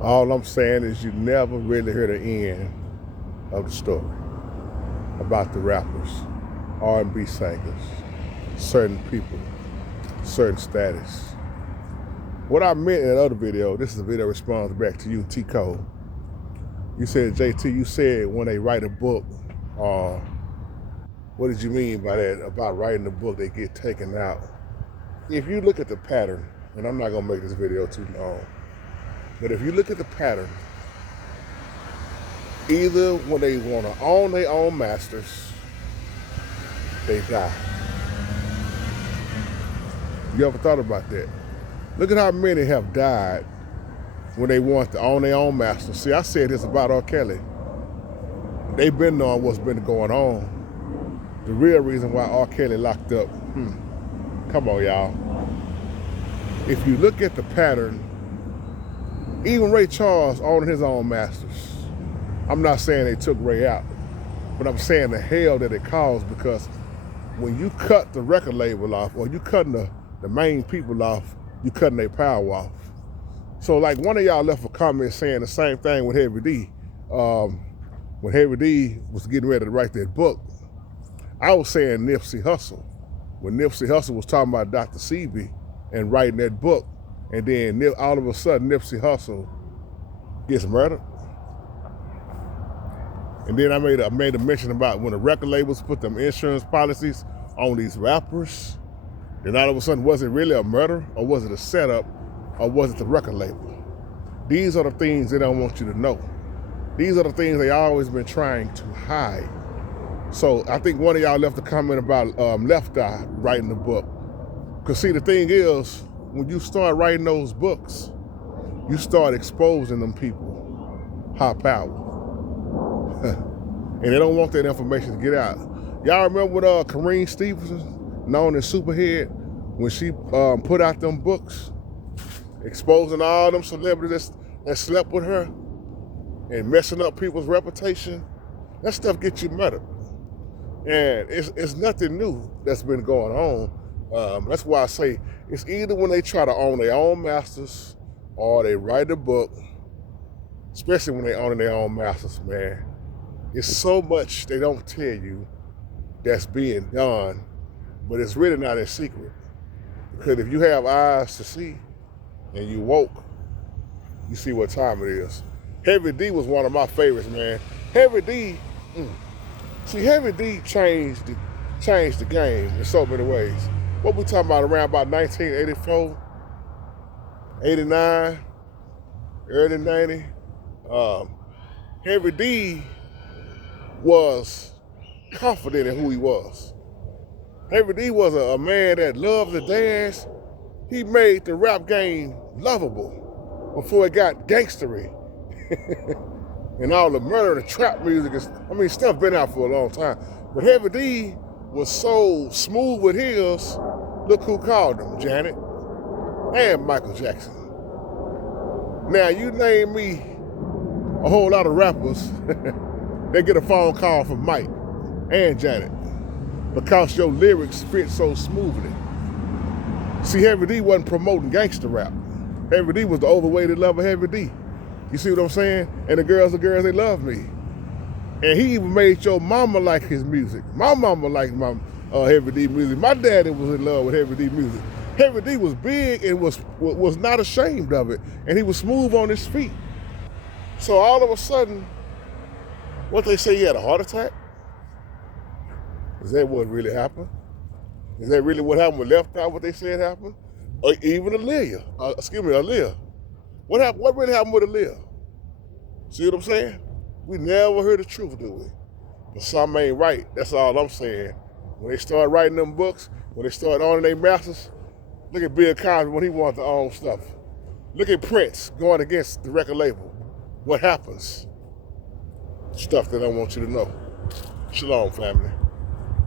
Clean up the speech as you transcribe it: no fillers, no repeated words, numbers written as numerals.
All I'm saying is you never really hear the end of the story about the rappers, R&B singers, certain people, certain status. What I meant in that other video, this is a video response back to you, T. Cole. You said, JT, you said when they write a book, what did you mean by that, about writing a book, they get taken out? If you look at the pattern, and I'm not gonna make this video too long, but if you look at the pattern, either when they wanna own their own masters, they die. You ever thought about that? Look at how many have died when they want to own their own masters. See, I said this about R. Kelly. They've been knowing what's been going on. The real reason why R. Kelly locked up, come on, y'all. If you look at the pattern, even Ray Charles owning his own masters. I'm not saying they took Ray out, but I'm saying the hell that it caused, because when you cut the record label off, or you cutting the main people off, you cutting their power off. So like one of y'all left a comment saying the same thing with Heavy D. When Heavy D was getting ready to write that book, I was saying Nipsey Hussle. When Nipsey Hussle was talking about Dr. Sebi and writing that book, and then all of a sudden Nipsey Hussle gets murdered. And then I made a mention about when the record labels put them insurance policies on these rappers, then all of a sudden, was it really a murder, or was it a setup, or was it the record label? These are the things they don't want you to know. These are the things they always been trying to hide. So I think one of y'all left a comment about Left Eye writing the book. Because see, the thing is, when you start writing those books, you start exposing them people high power. And they don't want that information to get out. Y'all remember what Kareem Stevenson, known as Superhead, when she put out them books, exposing all them celebrities that slept with her and messing up people's reputation? That stuff gets you murdered. And it's nothing new that's been going on. That's why I say it's either when they try to own their own masters or they write a book, especially when they own their own masters, man. It's so much they don't tell you that's being done, but it's really not a secret. Because if you have eyes to see and you woke, you see what time it is. Heavy D was one of my favorites, man. Heavy D, see, Heavy D changed the game in so many ways. What we talking about, around about 1984, 89, early 90? Heavy D was confident in who he was. Heavy D was a man that loved to dance. He made the rap game lovable before it got gangstery. And all the murder and trap music, stuff been out for a long time. But Heavy D was so smooth with his, look who called him, Janet and Michael Jackson. Now you name me a whole lot of rappers, they get a phone call from Mike and Janet because your lyrics fit so smoothly. See, Heavy D wasn't promoting gangster rap. Heavy D was the overweighted lover Heavy D. You see what I'm saying? And the girls, they love me. And he even made your mama like his music. My mama liked my Heavy D music. My daddy was in love with Heavy D music. Heavy D was big and was not ashamed of it. And he was smooth on his feet. So all of a sudden, what they say, he had a heart attack? Is that what really happened? Is that really what happened with Left Eye, what they said happened? Or even Aaliyah. What really happened with Aaliyah? See what I'm saying? We never heard the truth, do we? But some ain't right. That's all I'm saying. When they start writing them books, when they start owning their masters, look at Bill Cosby when he wanted to own stuff. Look at Prince going against the record label. What happens? Stuff that I want you to know. Shalom, family.